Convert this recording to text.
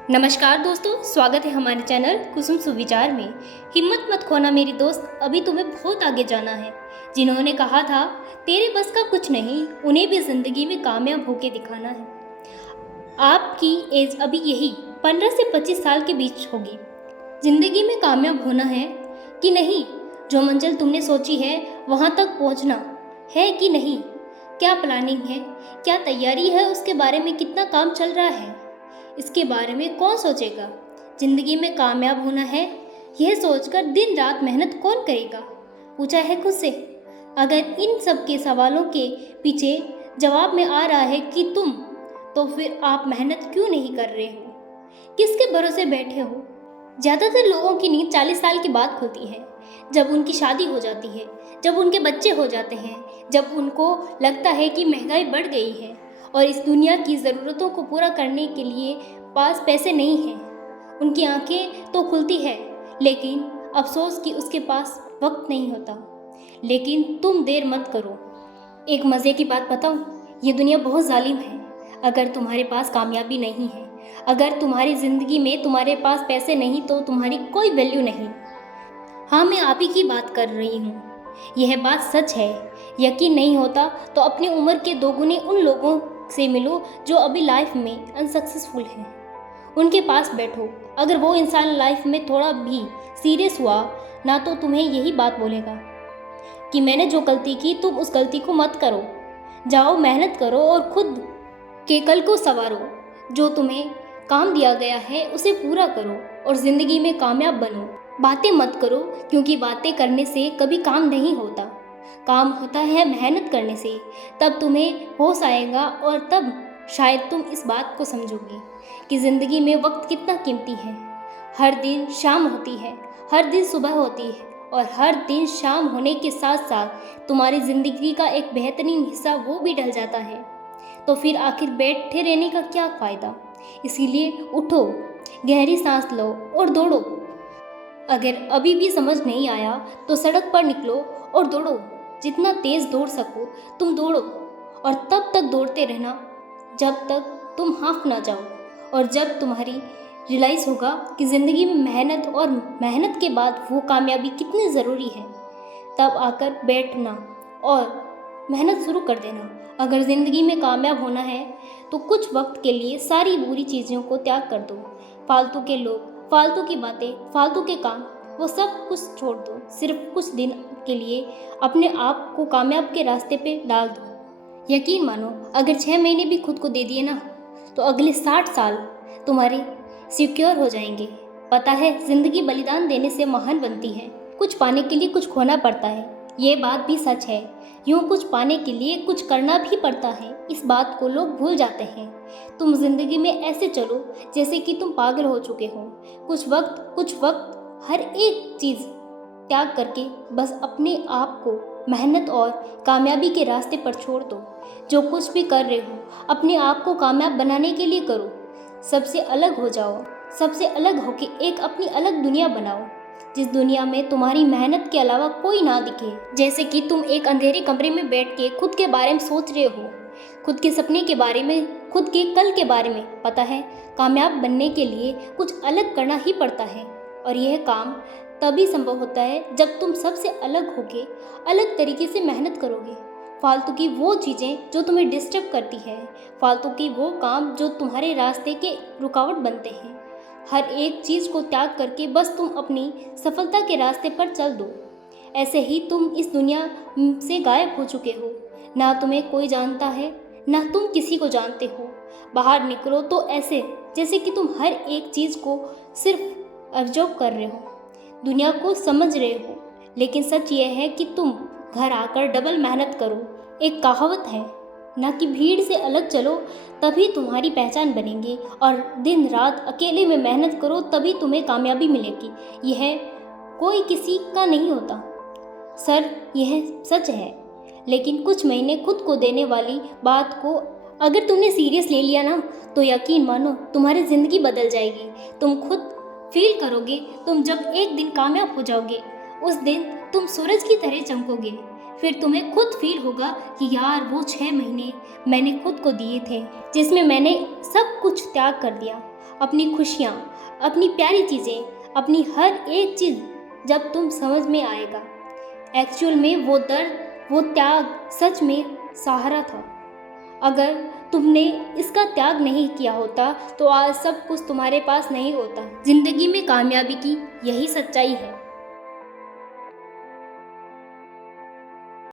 नमस्कार दोस्तों, स्वागत है हमारे चैनल कुसुम सुविचार में। हिम्मत मत खोना मेरी दोस्त, अभी तुम्हें बहुत आगे जाना है। जिन्होंने कहा था तेरे बस का कुछ नहीं, उन्हें भी ज़िंदगी में कामयाब होके दिखाना है। आपकी एज अभी यही 15 से 25 साल के बीच होगी। ज़िंदगी में कामयाब होना है कि नहीं, जो मंजिल तुमने सोची है वहाँ तक पहुँचना है कि नहीं, क्या प्लानिंग है, क्या तैयारी है, उसके बारे में कितना काम चल रहा है, इसके बारे में कौन सोचेगा। जिंदगी में कामयाब होना है, यह सोचकर दिन रात मेहनत कौन करेगा, पूछा है खुद से। अगर इन सब के सवालों के पीछे जवाब में आ रहा है कि तुम, तो फिर आप मेहनत क्यों नहीं कर रहे हो, किसके भरोसे बैठे हो। ज़्यादातर लोगों की नींद 40 साल के बाद खुलती है, जब उनकी शादी हो जाती है, जब उनके बच्चे हो जाते हैं, जब उनको लगता है कि महंगाई बढ़ गई है और इस दुनिया की ज़रूरतों को पूरा करने के लिए पास पैसे नहीं हैं। उनकी आंखें तो खुलती है, लेकिन अफसोस कि उसके पास वक्त नहीं होता। लेकिन तुम देर मत करो। एक मज़े की बात बताऊं, ये दुनिया बहुत जालिम है। अगर तुम्हारे पास कामयाबी नहीं है, अगर तुम्हारी ज़िंदगी में तुम्हारे पास पैसे नहीं, तो तुम्हारी कोई वैल्यू नहीं। हाँ, मैं आप ही की बात कर रही हूँ, यह बात सच है। यकीन नहीं होता तो अपनी उम्र के दोगुने उन लोगों से मिलो जो अभी लाइफ में अनसक्सेसफुल हैं। उनके पास बैठो। अगर वो इंसान लाइफ में थोड़ा भी सीरियस हुआ ना, तो तुम्हें यही बात बोलेगा कि मैंने जो गलती की, तुम उस गलती को मत करो। जाओ, मेहनत करो और खुद के कल को संवारो। जो तुम्हें काम दिया गया है उसे पूरा करो और ज़िंदगी में कामयाब बनो। बातें मत करो, क्योंकि बातें करने से कभी काम नहीं होता। काम होता है मेहनत करने से। तब तुम्हें होश आएगा और तब शायद तुम इस बात को समझोगे कि ज़िंदगी में वक्त कितना कीमती है। हर दिन शाम होती है, हर दिन सुबह होती है और हर दिन शाम होने के साथ साथ तुम्हारी ज़िंदगी का एक बेहतरीन हिस्सा वो भी ढल जाता है। तो फिर आखिर बैठे रहने का क्या फ़ायदा। इसीलिए उठो, गहरी सांस लो और दौड़ो। अगर अभी भी समझ नहीं आया तो सड़क पर निकलो और दौड़ो। जितना तेज़ दौड़ सको तुम दौड़ो, और तब तक दौड़ते रहना जब तक तुम हाफ ना जाओ। और जब तुम्हारी रियलाइज़ होगा कि ज़िंदगी में मेहनत और मेहनत के बाद वो कामयाबी कितनी ज़रूरी है, तब आकर बैठना और मेहनत शुरू कर देना। अगर ज़िंदगी में कामयाब होना है तो कुछ वक्त के लिए सारी बुरी चीज़ों को त्याग कर दो। फालतू के लोग, फालतू की बातें, फालतू के काम, वो सब कुछ छोड़ दो। सिर्फ कुछ दिन के लिए अपने आप को कामयाब के रास्ते पे डाल दो। यकीन मानो, अगर 6 महीने भी खुद को दे दिए ना, तो अगले 60 साल तुम्हारे सिक्योर हो जाएंगे। पता है, ज़िंदगी बलिदान देने से महान बनती है। कुछ पाने के लिए कुछ खोना पड़ता है, ये बात भी सच है। यूँ कुछ पाने के लिए कुछ करना भी पड़ता है, इस बात को लोग भूल जाते हैं। तुम ज़िंदगी में ऐसे चलो जैसे कि तुम पागल हो चुके हो। कुछ वक्त हर एक चीज़ त्याग करके बस अपने आप को मेहनत और कामयाबी के रास्ते पर छोड़ दो। जो कुछ भी कर रहे हो अपने आप को कामयाब बनाने के लिए करो। सबसे अलग हो जाओ, सबसे अलग होके एक अपनी अलग दुनिया बनाओ, जिस दुनिया में तुम्हारी मेहनत के अलावा कोई ना दिखे। जैसे कि तुम एक अंधेरे कमरे में बैठ के खुद के बारे में सोच रहे हो, खुद के सपने के बारे में, खुद के कल के बारे में। पता है, कामयाब बनने के लिए कुछ अलग करना ही पड़ता है, और यह काम तभी संभव होता है जब तुम सबसे अलग होके अलग तरीके से मेहनत करोगे। फालतू की वो चीज़ें जो तुम्हें डिस्टर्ब करती है, फालतू की वो काम जो तुम्हारे रास्ते के रुकावट बनते हैं, हर एक चीज़ को त्याग करके बस तुम अपनी सफलता के रास्ते पर चल दो। ऐसे ही तुम इस दुनिया से गायब हो चुके हो। ना तुम्हें कोई जानता है, ना तुम किसी को जानते हो। बाहर निकलो तो ऐसे जैसे कि तुम हर एक चीज़ को सिर्फ ऑब्जर्व कर रहे हो, दुनिया को समझ रहे हो। लेकिन सच ये है कि तुम घर आकर डबल मेहनत करो। एक कहावत है ना कि भीड़ से अलग चलो तभी तुम्हारी पहचान बनेगी, और दिन रात अकेले में मेहनत करो तभी तुम्हें कामयाबी मिलेगी। यह कोई किसी का नहीं होता सर, यह सच है। लेकिन कुछ महीने खुद को देने वाली बात को अगर तुमने सीरियस ले लिया ना, तो यकीन मानो तुम्हारी ज़िंदगी बदल जाएगी। तुम खुद फील करोगे, तुम जब एक दिन कामयाब हो जाओगे, उस दिन तुम सूरज की तरह चमकोगे। फिर तुम्हें खुद फील होगा कि यार, वो 6 महीने मैंने खुद को दिए थे, जिसमें मैंने सब कुछ त्याग कर दिया। अपनी खुशियाँ, अपनी प्यारी चीज़ें, अपनी हर एक चीज़ जब तुम समझ में आएगा। एक्चुअल में वो दर्द, वो त्याग सच में सहारा था। अगर तुमने इसका त्याग नहीं किया होता तो आज सब कुछ तुम्हारे पास नहीं होता। जिंदगी में कामयाबी की यही सच्चाई है।